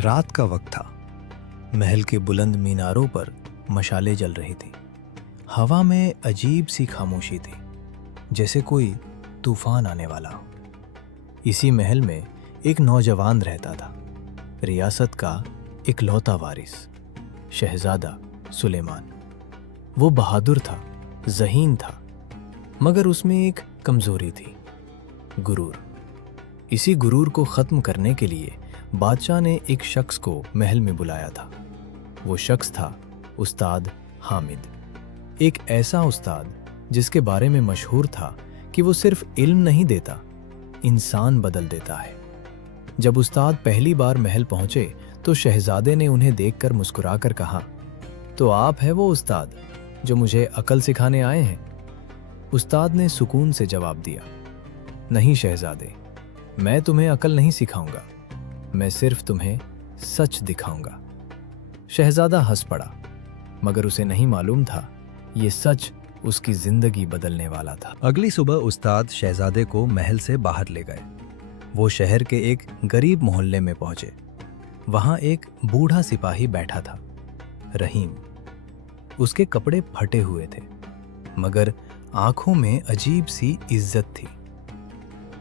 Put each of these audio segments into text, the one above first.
रात का वक्त था। महल के बुलंद मीनारों पर मशालें जल रही थी। हवा में अजीब सी खामोशी थी, जैसे कोई तूफान आने वाला हो। इसी महल में एक नौजवान रहता था, रियासत का इकलौता वारिस, शहजादा सुलेमान। वो बहादुर था, ज़हीन था, मगर उसमें एक कमज़ोरी थी, गुरूर। इसी गुरूर को ख़त्म करने के लिए बादशाह ने एक शख्स को महल में बुलाया था। वो शख्स था उस्ताद हामिद, एक ऐसा उस्ताद जिसके बारे में मशहूर था कि वो सिर्फ इल्म नहीं देता, इंसान बदल देता है। जब उस्ताद पहली बार महल पहुंचे तो शहजादे ने उन्हें देखकर मुस्कुराकर कहा, तो आप है वो उस्ताद जो मुझे अकल सिखाने आए हैं? उस्ताद ने सुकून से जवाब दिया, नहीं शहजादे, मैं तुम्हें अकल नहीं सिखाऊंगा, मैं सिर्फ तुम्हें सच दिखाऊंगा। शहजादा हंस पड़ा, मगर उसे नहीं मालूम था ये सच उसकी जिंदगी बदलने वाला था। अगली सुबह उस्ताद शहजादे को महल से बाहर ले गए। वो शहर के एक गरीब मोहल्ले में पहुंचे। वहां एक बूढ़ा सिपाही बैठा था, रहीम। उसके कपड़े फटे हुए थे, मगर आंखों में अजीब सी इज्जत थी।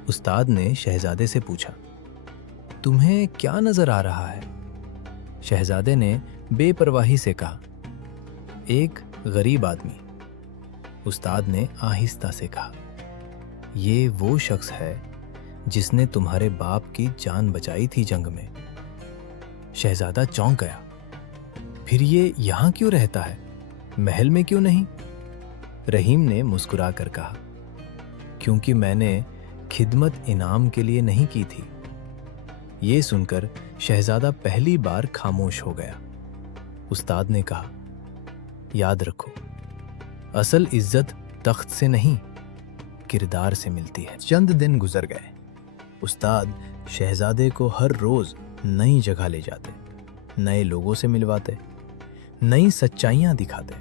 उस्ताद ने शहजादे से पूछा, तुम्हें क्या नजर आ रहा है? शहजादे ने बेपरवाही से कहा, एक गरीब आदमी। उस्ताद ने आहिस्ता से कहा, ये वो शख्स है जिसने तुम्हारे बाप की जान बचाई थी जंग में। शहजादा चौंक गया, फिर ये यहां क्यों रहता है, महल में क्यों नहीं? रहीम ने मुस्कुरा कर कहा, क्योंकि मैंने खिदमत इनाम के लिए नहीं की थी। ये सुनकर शहजादा पहली बार खामोश हो गया। उस्ताद ने कहा, याद रखो, असल इज्जत तख्त से नहीं, किरदार से मिलती है। चंद दिन गुजर गए। उस्ताद शहजादे को हर रोज नई जगह ले जाते, नए लोगों से मिलवाते, नई सच्चाइयां दिखाते।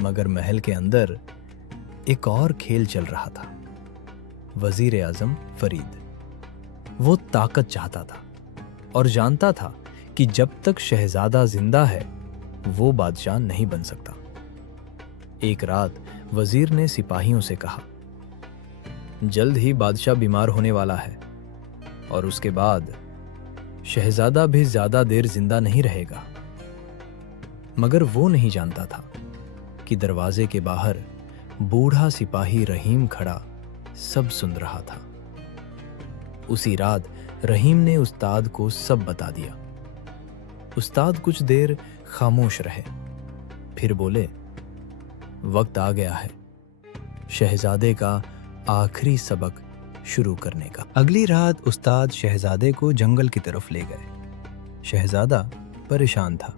मगर महल के अंदर एक और खेल चल रहा था, वजीर आजम फरीद। वो ताकत चाहता था और जानता था कि जब तक शहजादा जिंदा है वो बादशाह नहीं बन सकता। एक रात वजीर ने सिपाहियों से कहा, जल्द ही बादशाह बीमार होने वाला है और उसके बाद शहजादा भी ज्यादा देर जिंदा नहीं रहेगा। मगर वो नहीं जानता था कि दरवाजे के बाहर बूढ़ा सिपाही रहीम खड़ा सब सुन रहा था। उसी रात रहीम ने उस्ताद को सब बता दिया। उस्ताद कुछ देर खामोश रहे, फिर बोले, वक्त आ गया है शहजादे का आखिरी सबक शुरू करने का। अगली रात उस्ताद शहजादे को जंगल की तरफ ले गए। शहजादा परेशान था।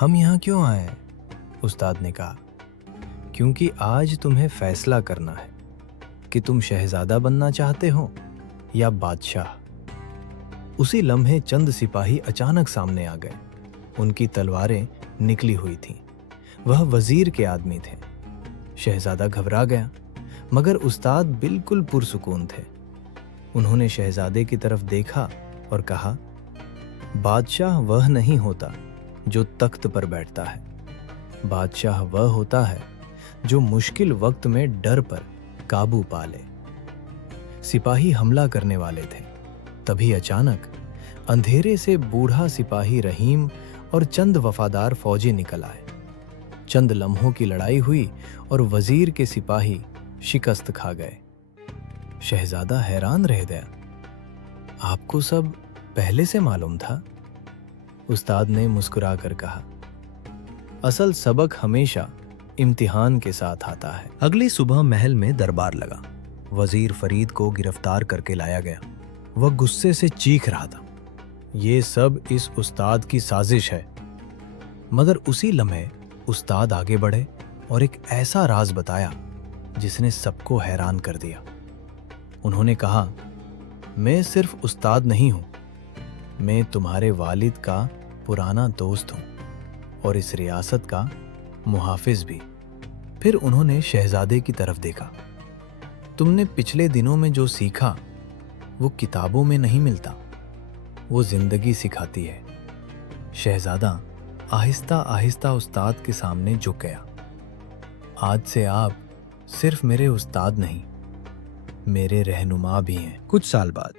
हम यहाँ क्यों आए हैं? उस्ताद ने कहा, क्योंकि आज तुम्हें फैसला करना है कि तुम शहजादा बनना चाहते हो या बादशाह। उसी लम्हे चंद सिपाही अचानक सामने आ गए। उनकी तलवारें निकली हुई थीं। वह वजीर के आदमी थे। शहजादा घबरा गया, मगर उस्ताद बिल्कुल पुरसुकून थे। उन्होंने शहजादे की तरफ देखा और कहा, बादशाह वह नहीं होता जो तख्त पर बैठता है, बादशाह वह होता है जो मुश्किल वक्त में डर पर काबू पा ले। सिपाही हमला करने वाले थे, तभी अचानक अंधेरे से बूढ़ा सिपाही रहीम और चंद वफादार फौजी निकल आए। चंद लम्हों की लड़ाई हुई और वजीर के सिपाही शिकस्त खा गए। शहजादा हैरान रह गया, आपको सब पहले से मालूम था? उस्ताद ने मुस्कुरा कर कहा, असल सबक हमेशा इम्तिहान के साथ आता है। अगली सुबह महल में दरबार लगा। वजीर फरीद को गिरफ्तार करके लाया गया। वह गुस्से से चीख रहा था, ये सब इस उस्ताद की साजिश है। मगर उसी लम्हे उस्ताद आगे बढ़े और एक ऐसा राज बताया जिसने सबको हैरान कर दिया। उन्होंने कहा, मैं सिर्फ उस्ताद नहीं हूं, मैं तुम्हारे वालिद का पुराना दोस्त हूं और इस रियासत का मुहाफिज भी। फिर उन्होंने शहजादे की तरफ देखा, तुमने पिछले दिनों में जो सीखा वो किताबों में नहीं मिलता, वो जिंदगी सिखाती है। शहजादा आहिस्ता आहिस्ता उस्ताद के सामने झुक गया। आज से आप सिर्फ मेरे उस्ताद नहीं, मेरे रहनुमा भी हैं। कुछ साल बाद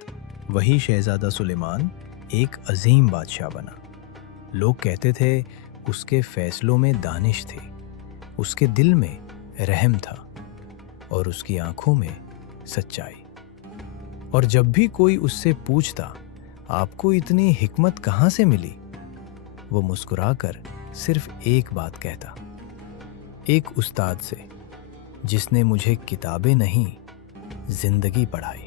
वही शहजादा सुलेमान एक अजीम बादशाह बना। लोग कहते थे उसके फैसलों में दानिश थी, उसके दिल में रहम था और उसकी आंखों में सच्चाई। और जब भी कोई उससे पूछता आपको इतनी हिकमत कहाँ से मिली, वो मुस्कुराकर सिर्फ एक बात कहता, एक उस्ताद से जिसने मुझे किताबें नहीं जिंदगी पढ़ाई।